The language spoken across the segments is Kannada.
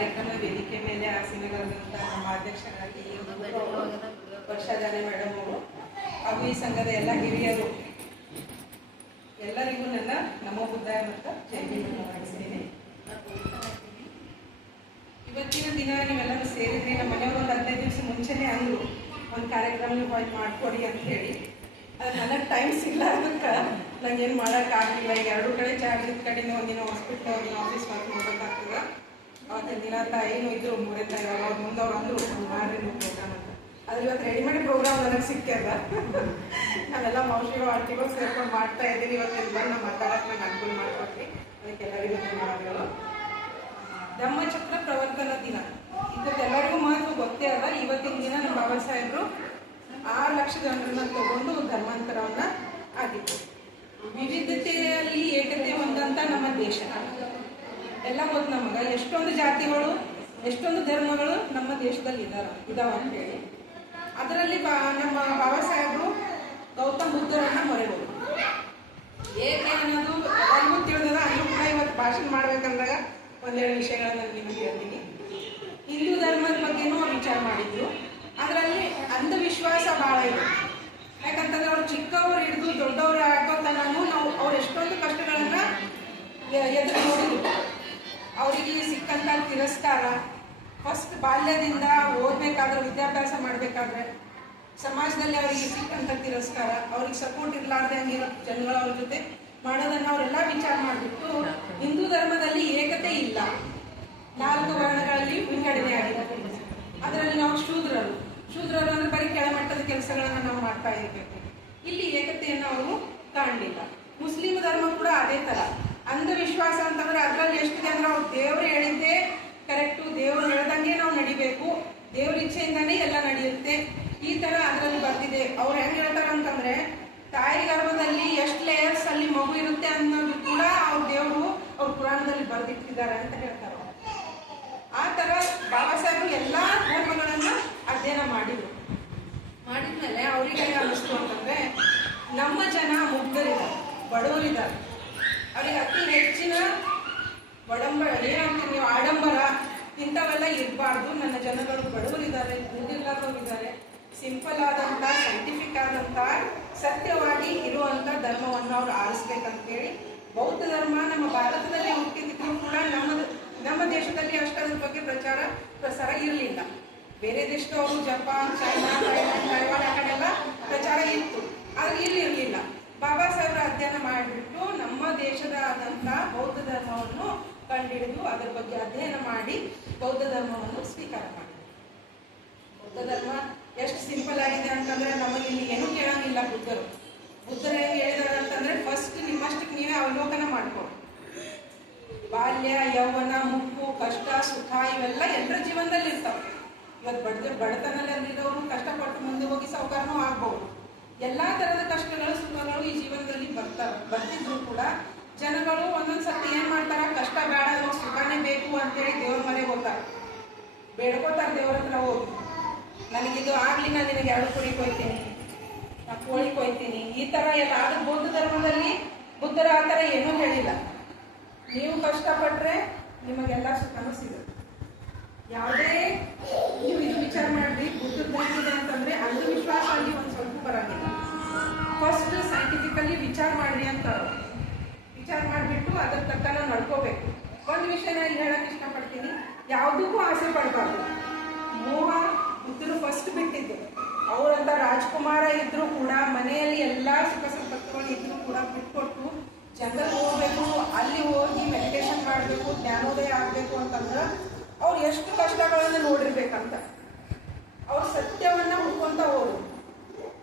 ಕಾರ್ಯಕ್ರಮದ ವೇದಿಕೆ ಮೇಲೆ ಆಸೀನರಾದಂಥ ನಮ್ಮ ಅಧ್ಯಕ್ಷರಾಗಿ ವರ್ಷಾಧಾರೆ ಮೇಡಮ್ ಅವರು ಹಾಗೂ ಈ ಸಂಘದ ಎಲ್ಲ ಹಿರಿಯರು ಎಲ್ಲರಿಗೂ ನನ್ನ ನಮೋ ಬುದ್ಧಾಯ ಮತ್ತು ಜೈ ಭೀಮ್ ಮಾಡಿಸ್ತೀನಿ. ಇವತ್ತಿನ ದಿನ ನೀವೆಲ್ಲರೂ ಸೇರಿದ್ರಿ. ನಮ್ಮ ಮನೆಯವರು ಒಂದು 15 ದಿವಸ ಮುಂಚೆನೇ ಅಂದರು ಒಂದು ಕಾರ್ಯಕ್ರಮ ಮಾಡಿಕೊಡಿ ಅಂತ ಹೇಳಿ. ಅದು ನನಗೆ ಟೈಮ್ ಸಿಗಲ್ಲ, ಅದಕ್ಕೆ ನಂಗೇನು ಮಾಡೋಕ್ಕಾಗಲಿಲ್ಲ. ಈಗ 2 ಕಡೆ ಚಾರ್ಜ್ ಕಡೆಯಿಂದ ಒಂದಿನ ಹಾಸ್ಪಿಟ್ಲ್ ಒಂದಿನ ಆಫೀಸ್ ವರ್ಕ್ ಹೋಗೋಕ್ಕಾಗ್ತದೆ. ಅವತ್ತಿನ ದಿನ ತಾಯಿನೂ ಇದ್ದರು, 3 ತಾಯಿ ಅವ್ರ ಮುಂದೆ ಅವ್ರು ಅಂದರು ಮಾಡ್ರಿ ನೀವು ಪ್ರೋಗ್ರಾಮ್ ಅಂತ. ಅದ್ರ ಇವತ್ತು ರೆಡಿಮೇಡ್ ಪ್ರೋಗ್ರಾಮ್ ನನಗೆ ಸಿಕ್ಕ್ಯದ. ನಾವೆಲ್ಲ ಮೌಷಿಗಳು ಆರ್ಟಿಗಳು ಸೇರ್ಕೊಂಡು ಮಾಡ್ತಾ ಇದ್ದೀವಿ. ಇವತ್ತಿನ ಬಂದು ನಾವು ಮಾತಾಡೋಕೆ ನಂಗೆ ಅನುಕೂಲ ಮಾಡಿಕೊಟ್ರಿ. ಅದಕ್ಕೆಲ್ಲರಿಗೂ ಧನ್ಯವಾದಗಳು. ಧಮ್ಮಚಕ್ರ ಪ್ರವರ್ತನ ದಿನ ಇದೆಲ್ಲರಿಗೂ ಮಹತ್ವ ಗೊತ್ತೇ ಅಲ್ಲ. ಇವತ್ತಿನ ದಿನ ನಮ್ಮ ಬಾಬಾ ಸಾಹೇಬರು 6 ಲಕ್ಷ ಜನರನ್ನ ತಗೊಂಡು ಧರ್ಮಾಂತರವನ್ನ ಆಗಿತ್ತು. ವಿವಿಧತೆಯಲ್ಲಿ ಏಕತೆ ಹೊಂದಂತ ನಮ್ಮ ದೇಶ ಎಲ್ಲ ಗೊತ್ತು ನಮಗೆ. ಎಷ್ಟೊಂದು ಜಾತಿಗಳು ಎಷ್ಟೊಂದು ಧರ್ಮಗಳು ನಮ್ಮ ದೇಶದಲ್ಲಿ ಇದಾವ ಅಂತ ಹೇಳಿ. ಅದರಲ್ಲಿ ನಮ್ಮ ಬಾಬಾ ಸಾಹೇಬರು ಗೌತಮ್ ಬುದ್ಧರನ್ನ ಮೊರೆಗಳು ಏಕೆ ಅನ್ನೋದು ಎಲ್ಲರಿಗೂ ತಿಳಿದದ. ಅಲ್ಲೂ ಕೂಡ ಇವತ್ತು ಭಾಷಣ ಮಾಡ್ಬೇಕಂದಾಗ ಒಂದೆರಡು ವಿಷಯಗಳನ್ನ ನಿಮಗೆ ಹೇಳ್ತೀನಿ. ಹಿಂದೂ ಧರ್ಮದ ಬಗ್ಗೆನೂ ಅವ್ರು ವಿಚಾರ ಮಾಡಿದ್ರು. ಅದರಲ್ಲಿ ಅಂಧವಿಶ್ವಾಸ ಭಾಳ ಇದೆ. ಯಾಕಂತಂದ್ರೆ ಅವ್ರು ಚಿಕ್ಕವರು ಹಿಡಿದು ದೊಡ್ಡವರು ಆಗೋತನೂ ಅವ್ರು ಎಷ್ಟೊಂದು ಕಷ್ಟಗಳನ್ನ ಎದುರು ನೋಡಿದ್ರು. ಅವರಿಗೆ ಸಿಕ್ಕಂತ ತಿರಸ್ಕಾರ ಫಸ್ಟ್ ಬಾಲ್ಯದಿಂದ ಓದಬೇಕಾದ್ರೆ, ವಿದ್ಯಾಭ್ಯಾಸ ಮಾಡಬೇಕಾದ್ರೆ ಸಮಾಜದಲ್ಲಿ ಅವರಿಗೆ ಸಿಕ್ಕಂತ ತಿರಸ್ಕಾರ, ಅವ್ರಿಗೆ ಸಪೋರ್ಟ್ ಇರಲಾರ್ದೆ ಹಂಗಿರೋ ಜನಗಳು ಅವ್ರ ಜೊತೆ ಮಾಡೋದನ್ನ ಅವರೆಲ್ಲ ವಿಚಾರ ಮಾಡಿಬಿಟ್ಟು ಹಿಂದೂ ಧರ್ಮದಲ್ಲಿ ಏಕತೆ ಇಲ್ಲ, 4 ವರ್ಣಗಳಲ್ಲಿ ವಿಂಗಡಣೆ ಆಗಿದೆ. ಅದರಲ್ಲಿ ನಾವು ಶೂದ್ರರು ಅಂದ್ರೆ ಬರೀ ಕೆಳಮಟ್ಟದ ಕೆಲಸಗಳನ್ನು ನಾವು ಮಾಡ್ತಾ ಇರಬೇಕು. ಇಲ್ಲಿ ಏಕತೆಯನ್ನು ಅವರು ಕಾಣಲಿಲ್ಲ. ಮುಸ್ಲಿಂ ಧರ್ಮ ಕೂಡ ಅದೇ ಥರ. ಅಂಧವಿಶ್ವಾಸ ಅಂತಂದ್ರೆ ಅದರಲ್ಲಿ ಎಷ್ಟಿದೆ ಅಂದ್ರೆ ಅವ್ರು ದೇವರು ಹೇಳಿದ್ದೇ ಕರೆಕ್ಟು, ದೇವರು ಹೇಳ್ದಂಗೆ ನಾವು ನಡಿಬೇಕು, ದೇವ್ರ ಇಚ್ಛೆಯಿಂದಾನೇ ಎಲ್ಲ ನಡೆಯುತ್ತೆ, ಈ ಥರ ಅದರಲ್ಲಿ ಬರ್ತಿದೆ. ಅವ್ರು ಹೆಂಗೆ ಹೇಳ್ತಾರೆ ಅಂತಂದ್ರೆ ತಾಯಿ ಗರ್ಭದಲ್ಲಿ ಎಷ್ಟು ಲೇಯರ್ಸ್ ಅಲ್ಲಿ ಮಗು ಇರುತ್ತೆ ಅನ್ನೋದು ಕೂಡ ಅವ್ರ ದೇವರು ಅವ್ರ ಪುರಾಣದಲ್ಲಿ ಬರೆದಿಟ್ಟಿದ್ದಾರೆ ಅಂತ ಹೇಳ್ತಾರೆ. ಆ ಥರ ಬಾಬಾ ಸಾಹೇಬರು ಎಲ್ಲ ಧರ್ಮಗಳನ್ನು ಅಧ್ಯಯನ ಮಾಡಿದ್ಮೇಲೆ ಅವ್ರಿಗೆ ಅನ್ನಿಸ್ತು ಅಂತಂದ್ರೆ ನಮ್ಮ ಜನ ಮುಗ್ಧರಿದ್ದಾರೆ, ಬಡವರಿದ್ದಾರೆ, ಅವ್ರಿಗೆ ಅತಿ ಹೆಚ್ಚಿನ ಏನಂತೀವಿ ನೀವು ಆಡಂಬರ ಇಂಥವೆಲ್ಲ ಇರಬಾರ್ದು. ನನ್ನ ಜನಗಳು ಬಡವರಿದ್ದಾರೆ, ದುಡ್ಡಿಲ್ಲದವರಿದ್ದಾರೆ, ಸಿಂಪಲ್ ಆದಂಥ ಸೈಂಟಿಫಿಕ್ ಆದಂಥ ಸತ್ಯವಾಗಿ ಇರುವಂಥ ಧರ್ಮವನ್ನು ಅವ್ರು ಆರಿಸ್ಬೇಕಂತೇಳಿ ಬೌದ್ಧ ಧರ್ಮ ನಮ್ಮ ಭಾರತದಲ್ಲಿ ಹುಟ್ಟಿದ್ರು ಕೂಡ ನಮ್ಮ ದೇಶದಲ್ಲಿ ಅಷ್ಟರ ಬಗ್ಗೆ ಪ್ರಸಾರ ಇರಲಿಲ್ಲ. ಬೇರೆ ದೇಶದವರು ಜಪಾನ್, ಚೈನಾ, ತೈವಾನ್ ಆ ಕಡೆಲ್ಲ ಪ್ರಚಾರ ಇತ್ತು, ಆದರೆ ಇಲ್ಲಿ ಇರಲಿಲ್ಲ. ಬಾಬಾ ಸಾಹೇಬ್ರ ಅಧ್ಯಯನ ಮಾಡಿಬಿಟ್ಟು ನಮ್ಮ ದೇಶದ ಆದಂಥ ಬೌದ್ಧ ಧರ್ಮವನ್ನು ಕಂಡುಹಿಡಿದು ಅದರ ಬಗ್ಗೆ ಅಧ್ಯಯನ ಮಾಡಿ ಬೌದ್ಧ ಧರ್ಮವನ್ನು ಸ್ವೀಕಾರ ಮಾಡಿದ್ರು. ಬೌದ್ಧ ಧರ್ಮ ಎಷ್ಟು ಸಿಂಪಲ್ ಆಗಿದೆ ಅಂತಂದ್ರೆ ನಮಗೆ ಇಲ್ಲಿ ಏನೂ ಕೇಳಂಗಿಲ್ಲ. ಬುದ್ಧರು ಹೆಂಗೆ ಹೇಳಿದಾರೆ ಅಂತಂದ್ರೆ ಫಸ್ಟ್ ನಿಮ್ಮಷ್ಟಕ್ಕೆ ನೀವೇ ಅವಲೋಕನ ಮಾಡ್ಕೊಂಡು ಬಾಲ್ಯ, ಯೌವನ, ಮುಪ್ಪು, ಕಷ್ಟ, ಸುಖ ಇವೆಲ್ಲ ಎಲ್ಲರ ಜೀವನದಲ್ಲಿ ಇರ್ತಾವೆ. ಇವತ್ತು ಬಡತನದಲ್ಲಿರೋರು ಕಷ್ಟಪಟ್ಟು ಮುಂದೆ ಹೋಗಿ ಸಾಹುಕಾರನೂ ಆಗ್ಬಹುದು. ಎಲ್ಲ ಥರದ ಕಷ್ಟಗಳು ಸುಖಗಳು ಈ ಜೀವನದಲ್ಲಿ ಬರ್ತಿದ್ರು ಕೂಡ ಜನಗಳು ಒಂದೊಂದು ಸರ್ತಿ ಏನು ಮಾಡ್ತಾರೆ, ಕಷ್ಟ ಬೇಡ ನಮಗೆ ಸುಖನೇ ಬೇಕು ಅಂತೇಳಿ ದೇವ್ರ ಮನೆಗೆ ಹೋಗ್ತಾರೆ, ಬೇಡ್ಕೋತಾರೆ ದೇವ್ರ ಹತ್ರ ಹೋಗಿ, ನನಗಿದು ಆಗಲಿ, ನಾನು ನಿನಗೆ 2 ಕುರಿ ಕೊಯ್ತೀನಿ, ನಾನು ಕೋಳಿ ಕೊಯ್ತೀನಿ, ಈ ಥರ ಎಲ್ಲ. ಆದ್ರೆ ಬೌದ್ಧ ಧರ್ಮದಲ್ಲಿ ಬುದ್ಧರ ಆ ಥರ ಏನೂ ಹೇಳಿಲ್ಲ. ನೀವು ಕಷ್ಟಪಟ್ಟರೆ ನಿಮಗೆಲ್ಲ ಸುಖನೂ ಸಿಗುತ್ತೆ. ಯಾವುದೇ ನೀವು ಇದು ವಿಚಾರ ಮಾಡಿರಿ, ಬುದ್ಧದ ಧರ್ಮದ ಅಂತಂದರೆ ಅಂಧವಿಶ್ವಾಸ ಅಲ್ಲಿ ಒಂದು ಸ್ವಲ್ಪ ಬರೋಂಗಿಲ್ಲ. ಫಸ್ಟ್ ಸೈಂಟಿಫಿಕಲಿ ವಿಚಾರ ಮಾಡಿರಿ ಅಂತ ವಿಚಾರ ಮಾಡಿಬಿಟ್ಟು ಅದ್ರ ತಕ್ಕ ನಾವು ನಡ್ಕೋಬೇಕು. ಒಂದು ವಿಷಯ ನಾನು ಹೇಳಕ್ಕೆ ಇಷ್ಟಪಡ್ತೀನಿ, ಯಾವುದಕ್ಕೂ ಆಸೆ ಪಡಬಾರ್ದು. ಮೋಹ ಬುದ್ಧರು ಫಸ್ಟ್ ಬಿಟ್ಟಿದ್ದು. ಅವರಂತ ರಾಜ್ಕುಮಾರ ಇದ್ರೂ ಕೂಡ ಮನೆಯಲ್ಲಿ ಎಲ್ಲ ಸುಖ ಸಂಪತ್ತುಗಳು ಇದ್ರೂ ಕೂಡ ಬಿಟ್ಕೊಟ್ಟು ಜಂಗಲ್ ಹೋಗ್ಬೇಕು, ಅಲ್ಲಿ ಹೋಗಿ ಮೆಡಿಟೇಷನ್ ಮಾಡಬೇಕು, ಜ್ಞಾನೋದಯ ಆಗಬೇಕು ಅಂತಂದ್ರೆ ಅವ್ರು ಎಷ್ಟು ಕಷ್ಟಗಳನ್ನು ನೋಡಿರ್ಬೇಕಂತ. ಅವ್ರು ಸತ್ಯವನ್ನ ಹುಡ್ಕೊಂತ ಹೋದ್ರು.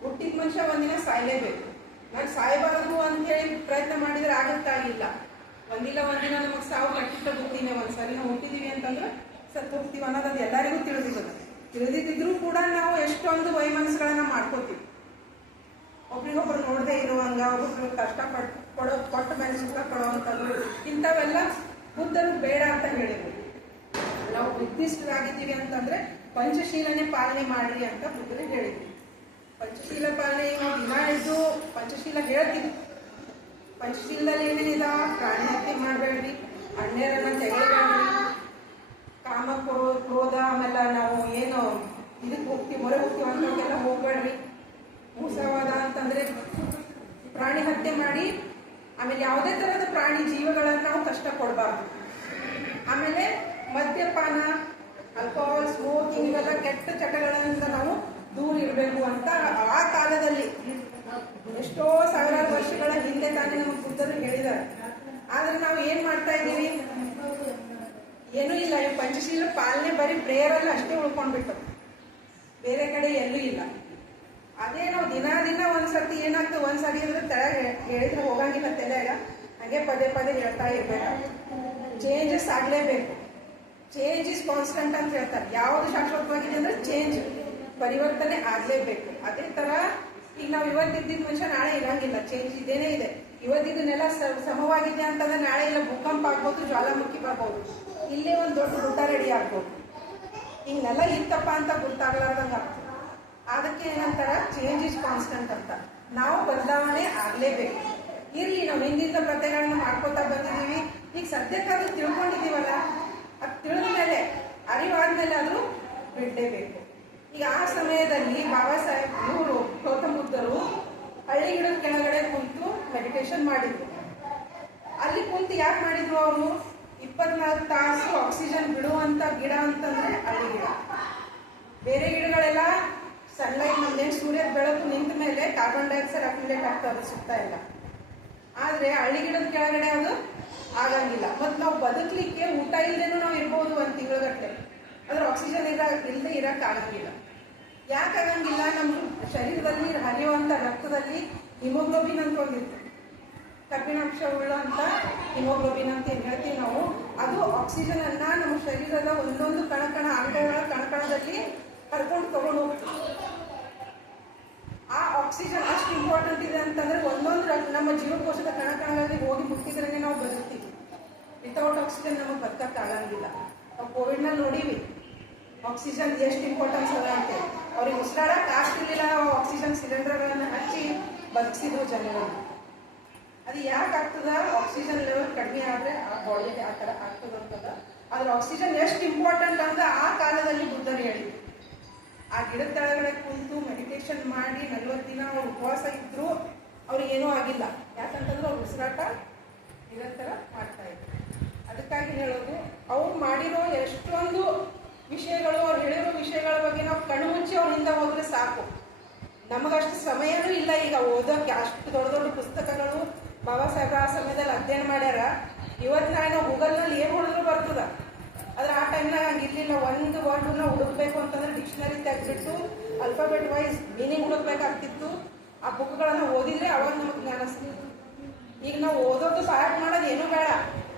ಹುಟ್ಟಿದ ಮನುಷ್ಯ ಒಂದಿನ ಸಾಯಲೇಬೇಕು. ನಾನು ಸಾಯಬಾರದು ಅಂತ ಹೇಳಿ ಪ್ರಯತ್ನ ಮಾಡಿದ್ರೆ ಆಗುತ್ತಾಗಿಲ್ಲ. ಒಂದಿಲ್ಲ ಒಂದಿನ ನಮಗೆ ಸಾವು ಕಟ್ಟಿಟ್ಟ ಬುದ್ಧಿನೇ. ಒಂದ್ಸರಿ ನಾವು ಹುಟ್ಟಿದೀವಿ ಅಂತಂದ್ರೆ ಸತ್ತು ಹೋಗ್ತೀವಿ ಅನ್ನೋದು ಎಲ್ಲರಿಗೂ ತಿಳಿದಿದ್ರು ಕೂಡ ನಾವು ಎಷ್ಟೊಂದು ವೈಮನಸ್ಸುಗಳನ್ನ ಮಾಡ್ಕೋತೀವಿ. ಒಬ್ರಿಗೊಬ್ರು ನೋಡದೆ ಇರುವಂಗ, ಒಬ್ಬೊಬ್ರು ಕೊಟ್ಟು ಮೇಲೆ ಸುಖ ಕೊಡುವಂಥದ್ದು, ಇಂಥವೆಲ್ಲ ಬುದ್ಧರು ಬೇಡ ಅಂತ ಹೇಳಿದ್ರು. ನಾವು ಬುದ್ಧಿಸ್ಟರಾಗಿದ್ದೀವಿ ಅಂತಂದ್ರೆ ಪಂಚಶೀಲನೆ ಪಾಲನೆ ಮಾಡ್ರಿ ಅಂತ ಬುದ್ಧರು ಹೇಳಿದ್ರು. ಪಂಚಶೀಲ ಪಾಲನೆ ನಾವು ದಿನ ಹಿಡಿದು ಪಂಚಶೀಲ ಹೇಳ್ತೀವಿ. ಪಂಚಶೀಲದಲ್ಲಿ ಏನೇನಿದ, ಪ್ರಾಣಿ ಹತ್ಯೆ ಮಾಡಬೇಡ್ರಿ, ಅನ್ಯರನ್ನ ತೆಗೆಯಬೇಡ್ರಿ, ಕಾಮ ಯಾವುದೇ ತರಹದ ಪ್ರಾಣಿ ಜೀವಗಳನ್ನು ನಾವು ಕಷ್ಟ ಕೊಡಬಾರ್ದು. ಆಮೇಲೆ ಮದ್ಯಪಾನ, ಆಲ್ಕೋಹಾಲ್, ಸ್ಮೋಕಿಂಗ್ ಇವೆಲ್ಲ ಕೆಟ್ಟ ಚಟಗಳಿಂದ ನಾವು ದೂರ ಇರಬೇಕು ಅಂತ ಆ ಕಾಲದಲ್ಲಿ ಎಷ್ಟೋ ಸಾವಿರಾರು ವರ್ಷಗಳ ಹಿಂದೆ ತಾನೇ ನಮ್ಮ ಬುದ್ಧರು ಹೇಳಿದ್ದಾರೆ. ಆದ್ರೆ ನಾವು ಏನ್ ಮಾಡ್ತಾ ಇದ್ದೀವಿ? ಏನೂ ಇಲ್ಲ. ಈ ಪಂಚಶೀಲ ಪಾಲನೆ ಬರೀ ಪ್ರೇಯರಲ್ಲಿ ಅಷ್ಟೇ ಉಳ್ಕೊಂಡ್ಬಿಟ್ಟು ಬೇರೆ ಕಡೆ ಎಲ್ಲೂ ಇಲ್ಲ. ಅದೇ ನಾವು ದಿನ ಒಂದ್ಸತಿ ಏನಾಗ್ತದೆ, ಒಂದ್ಸರಿ ಅಂದ್ರೆ ತೆಳಗೆ ಹೇಳಿದ್ರೆ ಹೋಗಂಗಿಲ್ಲ ತಲೆಯಾಗ, ಹಾಗೆ ಪದೇ ಹೇಳ್ತಾ ಇರ್ಬೇಕು. ಚೇಂಜಸ್ ಆಗ್ಲೇಬೇಕು. ಚೇಂಜ್ ಇಸ್ ಕಾನ್ಸ್ಟೆಂಟ್ ಅಂತ ಹೇಳ್ತಾರೆ. ಯಾವುದು ಶಾಶ್ವತವಾಗಿದೆ ಅಂದ್ರೆ ಚೇಂಜ್, ಪರಿವರ್ತನೆ ಆಗ್ಲೇಬೇಕು. ಅದೇ ತರ ಈಗ ನಾವು ಇವತ್ತಿದ್ದ ಮನುಷ್ಯ ನಾಳೆ ಇರಂಗಿಲ್ಲ. ಚೇಂಜ್ ಇದೇನೇ ಇದೆ. ಇವತ್ತಿದ್ದನ್ನೆಲ್ಲ ಸಮವಾಗಿದೆ ಅಂತಂದ್ರೆ ನಾಳೆ ಇಲ್ಲ ಭೂಕಂಪ ಆಗ್ಬೋದು, ಜ್ವಾಲಾಮುಖಿ ಬರ್ಬೋದು, ಇಲ್ಲೇ ಒಂದು ದೊಡ್ಡ ಗುಡ್ಡ ರೆಡಿ ಆಗ್ಬೋದು. ಹಿಂಗೆಲ್ಲ ಇತ್ತಪ್ಪ ಅಂತ ಗೊತ್ತಾಗ್ಲಾರ್ದಂಗ ಆಗ್ತದೆ. ಅದಕ್ಕೆ ಏನಂತಾರ, ಚೇಂಜ್ ಇಸ್ ಕಾನ್ಸ್ಟೆಂಟ್ ಅಂತ. ನಾವು ಬದಲಾವಣೆ ಆಗ್ಲೇಬೇಕು. ಇರ್ಲಿ, ನಾವು ಹಿಂದಿನ ಕಥೆಗಳನ್ನ ಮಾಡ್ಕೋತಾ ಬಂದಿದೀವಿ. ಈಗ ಸದ್ಯಕ್ಕಾದ್ರೂ ತಿಳ್ಕೊಂಡಿದೀವಲ್ಲ, ಅದು ತಿಳಿದ ಮೇಲೆ, ಅರಿವಾದ್ಮೇಲೆ ಆದ್ರೂ ಬಿಡಲೇಬೇಕು. ಈಗ ಆ ಸಮಯದಲ್ಲಿ ಬಾಬಾ ಸಾಹೇಬ್ ಇವರು ಗೌತಮ ಬುದ್ಧರು ಹಳ್ಳಿ ಗಿಡದ ಕೆಳಗಡೆ ಕುಂತು ಮೆಡಿಟೇಷನ್ ಮಾಡಿದ್ರು. ಅಲ್ಲಿ ಕುಂತು ಯಾಕೆ ಮಾಡಿದ್ರು ಅವರು? 24 ತಾಸು ಆಕ್ಸಿಜನ್ ಬಿಡುವಂತ ಗಿಡ ಅಂತಂದ್ರೆ ಹಳ್ಳಿ ಗಿಡ. ಬೇರೆ ಗಿಡಗಳೆಲ್ಲ ಸನ್ಲೈಟ್, ನಮ್ದೇನು ಸೂರ್ಯದ ಬೆಳಕು ನಿಂತ ಮೇಲೆ ಕಾರ್ಬನ್ ಡೈಆಕ್ಸೈಡ್ ಅಕ್ಯುಮುಲೇಟ್ ಆಗ್ತದೆ, ಸಿಗ್ತಾ ಇಲ್ಲ. ಆದ್ರೆ ಹಳ್ಳಿ ಗಿಡದ ಕೆಳಗಡೆ ಅದು ಆಗಂಗಿಲ್ಲ. ಮತ್ತು ನಾವು ಬದುಕಲಿಕ್ಕೆ ಊಟ ಇಲ್ಲದೇನು ನಾವು ಇರ್ಬೋದು 1 ತಿಂಗಳಗಟ್ಟಲೆ. ಅದ್ರ ಆಕ್ಸಿಜನ್ ಇಲ್ಲದೆ ಇರಕ್ ಆಗಂಗಿಲ್ಲ. ಯಾಕಾಗಂಗಿಲ್ಲ? ನಮ್ಮ ಶರೀರದಲ್ಲಿ ಹರಿಯುವಂತ ರಕ್ತದಲ್ಲಿ ಹಿಮೋಗ್ಲೋಬಿನ್ ಅಂತ ಒಂದಿತ್ತು, ಕಬ್ಬಿಣಾಂಶ ಉಳ್ಳಂತ ಹಿಮೋಗ್ಲೋಬಿನ್ ಅಂತ ಏನ್ ಹೇಳ್ತೀವಿ ನಾವು. ಅದು ಆಕ್ಸಿಜನ್ ಅನ್ನ ನಮ್ಮ ಶರೀರದ ಒಂದೊಂದು ಅಂಗಗಳ ಕಣಕಣದಲ್ಲಿ ಕರ್ಕೊಂಡು ತಗೊಂಡು ಹೋಗ್ತೀವಿ. ಆ ಆಕ್ಸಿಜನ್ ಅಷ್ಟು ಇಂಪಾರ್ಟೆಂಟ್ ಇದೆ ಅಂತಂದ್ರೆ ಒಂದೊಂದು ನಮ್ಮ ಜೀವಕೋಶದ ಕಣಕಣಗಳಲ್ಲಿ ಹೋಗಿ ಮುಟ್ಟಿದ್ರೇನೆ ನಾವು ಬದುಕ್ತೀವಿ. ವಿತೌಟ್ ಆಕ್ಸಿಜನ್ ನಮಗೆ ಬದುಕಕ್ಕೆ ಆಗಂಗಿಲ್ಲ. ನಾವು ಕೋವಿಡ್ನಲ್ಲಿ ನೋಡಿವಿ ಆಕ್ಸಿಜನ್ ಎಷ್ಟು ಇಂಪಾರ್ಟೆನ್ಸ್ ಅದ ಅಂತ. ಅವ್ರಿಗೆ ಉಸಿರಾಡಕ್ಕೆ ಆಗ್ತಿರ್ಲಿಲ್ಲ, ಆಕ್ಸಿಜನ್ ಸಿಲಿಂಡರ್ಗಳನ್ನ ಹಚ್ಚಿ ಬದುಕಿಸಿದ್ರು ಜನಗಳನ್ನ. ಅದು ಯಾಕೆ ಆಗ್ತದ? ಆಕ್ಸಿಜನ್ ಲೆವೆಲ್ ಕಡಿಮೆ ಆದ್ರೆ ಆ ಬಾಡಿಗೆ ಆ ಥರ ಆಗ್ತದಂತದ. ಆದ್ರೆ ಆಕ್ಸಿಜನ್ ಎಷ್ಟು ಇಂಪಾರ್ಟೆಂಟ್ ಅಂತ ಆ ಕಾಲದಲ್ಲಿ ಬುದ್ಧರು ಹೇಳಿದ್ರು. ಆ ಗಿಡದ ಕೆಳಗಡೆ ಕುಂತು ಮೆಡಿಟೇಷನ್ ಮಾಡಿ 40 ದಿನ ಅವ್ರು ಉಪವಾಸ ಇದ್ರು, ಅವ್ರಿಗೆ ಏನೂ ಆಗಿಲ್ಲ. ಯಾಕಂತಂದ್ರೆ ಅವ್ರು ಉಸಿರಾಟ ನಿರಂತರ ಮಾಡ್ತಾ ಇದ್ರು. ಅದಕ್ಕಾಗಿ ಹೇಳೋದು, ಅವ್ರು ಮಾಡಿರೋ ಎಷ್ಟೊಂದು ವಿಷಯಗಳು, ಅವ್ರು ಹೇಳಿರೋ ವಿಷಯಗಳ ಬಗ್ಗೆ ನಾವು ಕಣ್ಣು ಮುಚ್ಚಿ ಅವ್ರ ಹಿಂದೆ ಹೋದ್ರೆ ಸಾಕು. ನಮಗಷ್ಟು ಸಮಯನೂ ಇಲ್ಲ ಈಗ ಓದೋಕೆ. ಅಷ್ಟು ದೊಡ್ಡ ದೊಡ್ಡ ಪುಸ್ತಕಗಳು ಬಾಬಾ ಸಾಹೇಬ್ ಆ ಸಮಯದಲ್ಲಿ ಅಧ್ಯಯನ ಮಾಡ್ಯಾರ. ಇವತ್ತು ನಾವು ಗೂಗಲ್ನಲ್ಲಿ ಏನು ಹುಡುದ್ರು ಬರ್ತದ. ಆದ್ರೆ ಆ ಟೈಮ್ನಾಗ ಹಂಗೆ ಇರ್ಲಿಲ್ಲ. ಒಂದು ವರ್ಡ್ನ ಹುಡುಕ್ಬೇಕು ಅಂತಂದ್ರೆ ಡಿಕ್ಷನರಿ ತೆಗೆದ್ಬಿಟ್ಟು ಅಲ್ಫಾಬೆಟ್ ವೈಸ್ ಮೀನಿಂಗ್ ಹುಡುಕ್ಬೇಕಾಗ್ತಿತ್ತು. ಆ ಬುಕ್ಗಳನ್ನು ಓದಿದ್ರೆ ಅವಾಗ ನಮಗೆ ಜ್ಞಾನ ಸಿಗ್ತಿತ್ತು. ಈಗ ನಾವು ಓದೋದು ಪಾಠ ಮಾಡೋದು ಏನೂ ಬೇಡ.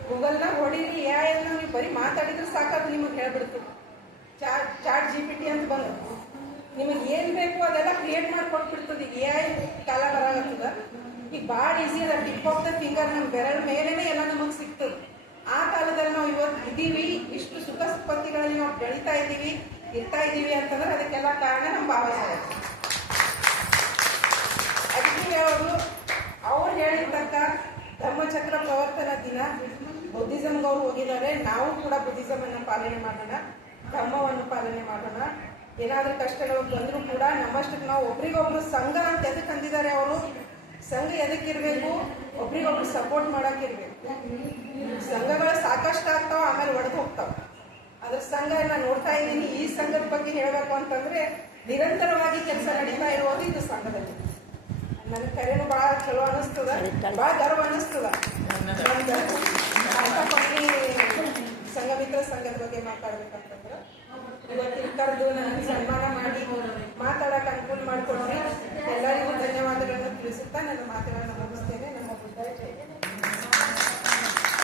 ಗೂಗಲ್ನಾಗ ಹೊಡೀರಿ, AI ನೀವು ಬರೀ ಮಾತಾಡಿದ್ರೆ ಸಾಕಾದ್ರು ನಿಮಗೆ ಹೇಳ್ಬಿಡ್ತು. ಚಾಟ್ GPT ಅಂತ ಬಂದು ನಿಮಗೆ ಏನ್ ಬೇಕು ಅದೆಲ್ಲ ಕ್ರಿಯೇಟ್ ಮಾಡ್ಕೊಟ್ಬಿಡ್ತದೆ. AI ಕಾಲ ಬರಾಗತ್ತದ. ಈಗ ಭಾಳ ಈಸಿ ಅದ. ಟಿಪ್ ಆಫ್ ದ ಫಿಂಗರ್, ನಮ್ಮ ಬೆರಳ ಮೇಲೇನೆ ಎಲ್ಲ ನಮಗೆ ಸಿಗ್ತದೆ. ಆ ಕಾಲದಲ್ಲಿ ನಾವು ಇವತ್ತು ಇದ್ದೀವಿ, ಇಷ್ಟು ಸುಖ ಸಂಪತ್ತಿಗಳಲ್ಲಿ ನಾವು ಬೆಳೀತಾ ಇದ್ದೀವಿ, ಇರ್ತಾ ಇದ್ದೀವಿ ಅಂತಂದ್ರೆ ಅದಕ್ಕೆಲ್ಲ ಕಾರಣ ನಮ್ಮ ಬಾಬಾ ಸಾಹೇಬ್. ಅದಕ್ಕೆ ಹೇಳೋದು, ಅವ್ರು ಹೇಳಿದ್ದಕ್ಕ ಧರ್ಮಚಕ್ರ ಪ್ರವರ್ತನ ದಿನ ಬುದ್ಧಿಸಮ್ಗೆ ಅವ್ರು ಹೋಗಿದ್ದಾರೆ. ನಾವು ಕೂಡ ಬುದ್ಧಿಸಮ್ ಅನ್ನು ಪಾಲನೆ ಮಾಡೋಣ, ಧರ್ಮವನ್ನು ಪಾಲನೆ ಮಾಡೋಣ. ಏನಾದ್ರೂ ಕಷ್ಟಗಳು ಬಂದರೂ ಕೂಡ ನಮ್ಮಷ್ಟಕ್ಕೆ ನಾವು ಒಬ್ರಿಗೊಬ್ರು ಸಂಘ ಅಂತ ಎದಕ್ಕೆ ಅಂದಿದ್ದಾರೆ ಅವರು? ಸಂಘ ಎದಕ್ಕಿರ್ಬೇಕು? ಒಬ್ರಿಗೊಬ್ರು ಸಪೋರ್ಟ್ ಮಾಡಕ್ಕಿರ್ಬೇಕು. ಸಂಘಗಳು ಸಾಕಷ್ಟು ಆಗ್ತಾವ, ಆಮೇಲೆ ಒಡೆದು ಹೋಗ್ತಾವ. ಅದ್ರ ಸಂಘ ನಾನು ನೋಡ್ತಾ ಇದ್ದೀನಿ. ಈ ಸಂಘದ ಬಗ್ಗೆ ಹೇಳ್ಬೇಕು ಅಂತಂದ್ರೆ ನಿರಂತರವಾಗಿ ಕೆಲಸ ನಡೀತಾ ಇರೋದು ಇದು ಸಂಘದಲ್ಲಿ. ನನಗೆ ಕರೆನು ಭಾಳ ಚಲೋ ಅನಿಸ್ತದ, ಭಾಳ ಗರ್ವ ಅನಿಸ್ತದ. ಸಂಘಮಿತ್ರ ಸಂಘದ ಬಗ್ಗೆ ಮಾತಾಡ್ಬೇಕಂತಂದ್ರೆ ಇವತ್ತಿನ ಕರೆದು ನನಗೆ ಸನ್ಮಾನ ಮಾಡಿ ಮಾತಾಡಕ್ಕೆ ಅನುಕೂಲ ಮಾಡಿಕೊಡ್ರಿ. ಎಲ್ಲರಿಗೂ ಧನ್ಯವಾದಗಳನ್ನು ತಿಳಿಸುತ್ತಾ ನನ್ನ ಮಾತುಗಳನ್ನು